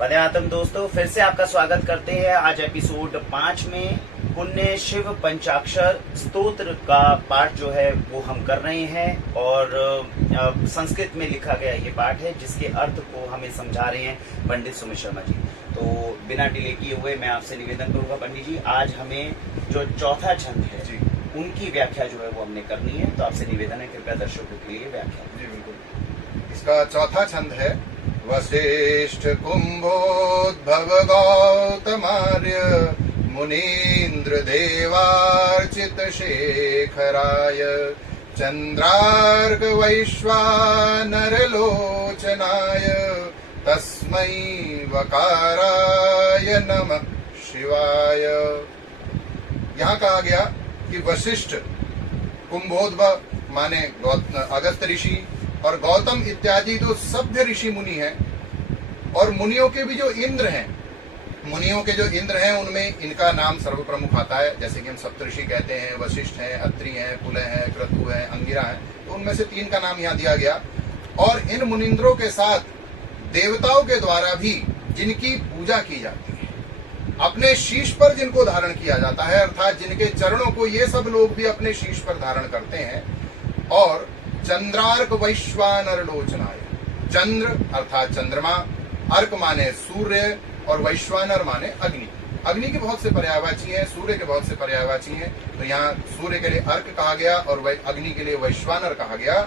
वंदे मातरम दोस्तों, फिर से आपका स्वागत करते हैं। आज एपिसोड 5 में पुण्य शिव पंचाक्षर स्तोत्र का पाठ जो है वो हम कर रहे हैं और संस्कृत में लिखा गया ये पाठ है जिसके अर्थ को हमें समझा रहे हैं पंडित सुमित शर्मा जी। तो बिना डिले किए हुए मैं आपसे निवेदन करूंगा पंडित जी, आज हमें जो चौथा छंद है जी उनकी व्याख्या जो है वो हमने करनी है। तो आपसे निवेदन है, कृपया दर्शकों के लिए व्याख्या। जी बिल्कुल। इसका चौथा छंद है वशिष्ठ कुंभोद्भव गौतमार्य मुनीन्द्र देवार्चित शेखराय चंद्रार्क वैश्वानर लोचनाय तस्मै वकाराय नमः शिवाय। यहाँ कहा गया कि वशिष्ठ कुंभोद्भव माने अगस्त ऋषि और गौतम इत्यादि जो सभ्य ऋषि मुनि हैं, और मुनियों के भी जो इंद्र हैं, मुनियों के जो इंद्र हैं उनमें इनका नाम सर्वप्रमुख आता है। जैसे कि हम सप्तऋषि कहते हैं, वशिष्ठ हैं, अत्रि हैं, पुलह हैं, क्रतु हैं, अंगिरा हैं, तो उनमें से 3 का नाम यहाँ दिया गया। और इन मुनिंद्रों के साथ देवताओं के द्वारा भी जिनकी पूजा की जाती है, अपने शीश पर जिनको धारण किया जाता है, अर्थात जिनके चरणों को ये सब लोग भी अपने शीश पर धारण करते हैं। और चंद्रार्क वैश्वानर लोचनाय, चंद्र अर्थात चंद्रमा, अर्क माने सूर्य और वैश्वानर माने अग्नि। अग्नि के बहुत से पर्यायवाची हैं, सूर्य के बहुत से पर्यायवाची हैं। तो यहाँ सूर्य के लिए अर्क कहा गया और अग्नि के लिए वैश्वानर कहा गया।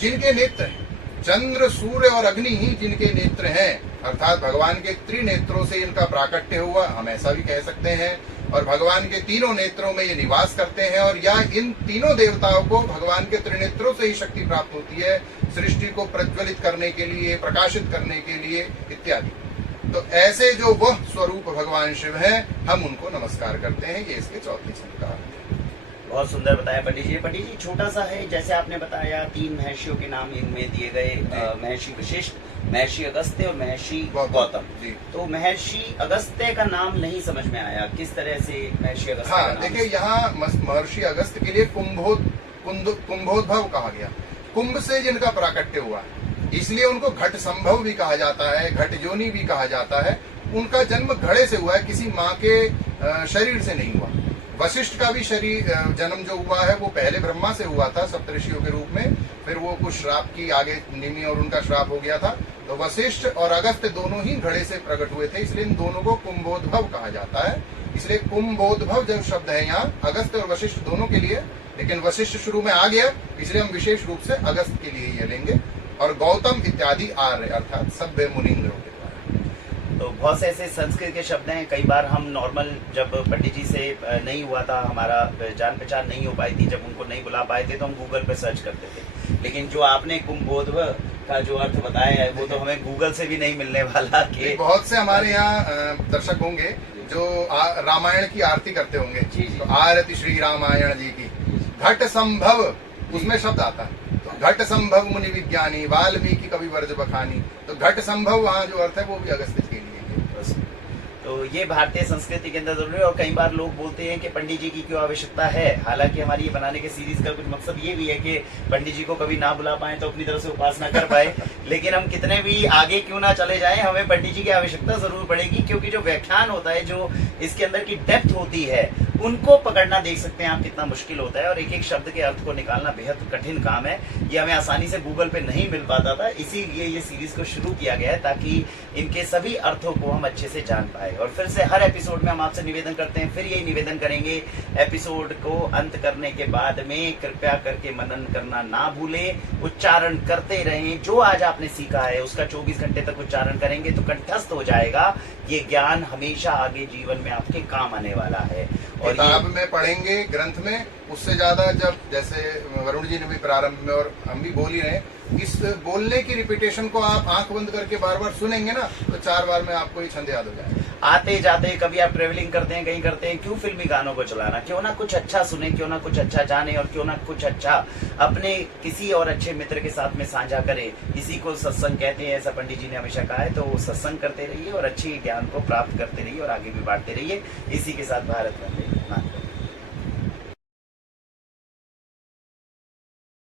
जिनके नेत्र हैं, चंद्र सूर्य और अग्नि ही जिनके नेत्र हैं, अर्थात भगवान के त्रिनेत्रों से इनका प्राकट्य हुआ, हम ऐसा भी कह सकते हैं। और भगवान के तीनों नेत्रों में ये निवास करते हैं, और या इन तीनों देवताओं को भगवान के त्रिनेत्रों से ही शक्ति प्राप्त होती है सृष्टि को प्रज्वलित करने के लिए, प्रकाशित करने के लिए इत्यादि। तो ऐसे जो वह स्वरूप भगवान शिव है, हम उनको नमस्कार करते हैं। ये इसके चौथे छंद का। बहुत सुंदर बताया पंडित जी। पंडित जी छोटा सा है, जैसे आपने बताया 3 महर्षियों के नाम इनमें दिए गए, महर्षि वशिष्ठ, महर्षि अगस्त्य और महर्षि गौतम जी। तो महर्षि अगस्त्य का नाम नहीं समझ में आया, किस तरह से महर्षि अगस्त्य? हाँ देखिए, यहाँ महर्षि अगस्त्य के लिए कुंभोद्भव कहा गया। कुंभ से जिनका प्राकट्य हुआ, इसलिए उनको घट संभव भी कहा जाता है, घट जोनी भी कहा जाता है। उनका जन्म घड़े से हुआ है, किसी माँ के शरीर से नहीं हुआ। वशिष्ठ का भी शरीर जन्म जो हुआ है वो पहले ब्रह्मा से हुआ था सप्तऋषियों के रूप में, फिर वो कुछ श्राप की आगे निमि और उनका श्राप हो गया था। तो वशिष्ठ और अगस्त्य दोनों ही घड़े से प्रकट हुए थे, इसलिए इन दोनों को कुंभोद्भव कहा जाता है। इसलिए कुंभोद्भव जब शब्द है यहाँ अगस्त्य और वशिष्ठ दोनों के लिए, लेकिन वशिष्ठ शुरू में आ गया इसलिए हम विशेष रूप से अगस्त के लिए ये लेंगे। और गौतम इत्यादि आर्य अर्थात सभ्य मुनीन्द्रों के। तो बहुत से ऐसे संस्कृत के शब्द हैं, कई बार हम नॉर्मल जब पंडित जी से नहीं हुआ था, हमारा जान पहचान नहीं हो पाई थी, जब उनको नहीं बुला पाए थे तो हम गूगल पे सर्च करते थे। लेकिन जो आपने कुंभोद्भव का जो अर्थ बताया है वो तो हमें गूगल से भी नहीं मिलने वाला। कि बहुत से हमारे यहाँ दर्शक होंगे जो रामायण की आरती करते होंगे, तो आरती श्री रामायण जी की, घट संभव उसमें शब्द आता है। तो घट संभव मुनि विज्ञानी वाल्मीकि कवि वर्ज बखानी, तो घट संभव वहाँ जो अर्थ है वो भी अगस्त्य के लिए। तो ये भारतीय संस्कृति के अंदर जरूरी है। और कई बार लोग बोलते हैं कि पंडित जी की क्यों आवश्यकता है, हालांकि हमारी ये बनाने के सीरीज का कुछ मकसद ये भी है कि पंडित जी को कभी ना बुला पाए तो अपनी तरफ से उपासना कर पाए। लेकिन हम कितने भी आगे क्यों ना चले जाएं, हमें पंडित जी की आवश्यकता जरूर पड़ेगी, क्योंकि जो व्याख्यान होता है, जो इसके अंदर की डेप्थ होती है, उनको पकड़ना देख सकते हैं आप कितना मुश्किल होता है। और एक एक शब्द के अर्थ को निकालना बेहद कठिन काम है। ये हमें आसानी से गूगल पे नहीं मिल पाता था, इसीलिए ये सीरीज को शुरू किया गया है ताकि इनके सभी अर्थों को हम अच्छे से जान पाए। और फिर से हर एपिसोड में हम आपसे निवेदन करते हैं, फिर यही निवेदन करेंगे, एपिसोड को अंत करने के बाद में कृपया करके मनन करना ना भूलें, उच्चारण करते रहें। जो आज आपने सीखा है उसका 24 घंटे तक उच्चारण करेंगे तो कंठस्थ हो जाएगा। ये ज्ञान हमेशा आगे जीवन में आपके काम आने वाला है। और किताब में पढ़ेंगे, ग्रंथ में, उससे ज्यादा जब जैसे वरुण जी ने भी प्रारंभ में और हम भी बोल ही रहे, इस बोलने की रिपीटेशन को आप आंख बंद करके बार बार सुनेंगे ना, तो 4 बार में आपको ये छंद याद हो जाएगा। आते जाते कभी आप ट्रेवलिंग करते हैं, कहीं करते हैं, क्यों फिल्मी गानों को चलाना, क्यों ना कुछ अच्छा सुने, क्यों ना कुछ अच्छा जाने, और क्यों ना कुछ अच्छा अपने किसी और अच्छे मित्र के साथ में साझा करें। इसी को सत्संग कहते हैं, ऐसा पंडित जी ने हमेशा कहा है। तो सत्संग करते रहिए और अच्छी ज्ञान को प्राप्त करते रहिए और आगे भी बांटते रहिए। इसी के साथ भारत वंदे।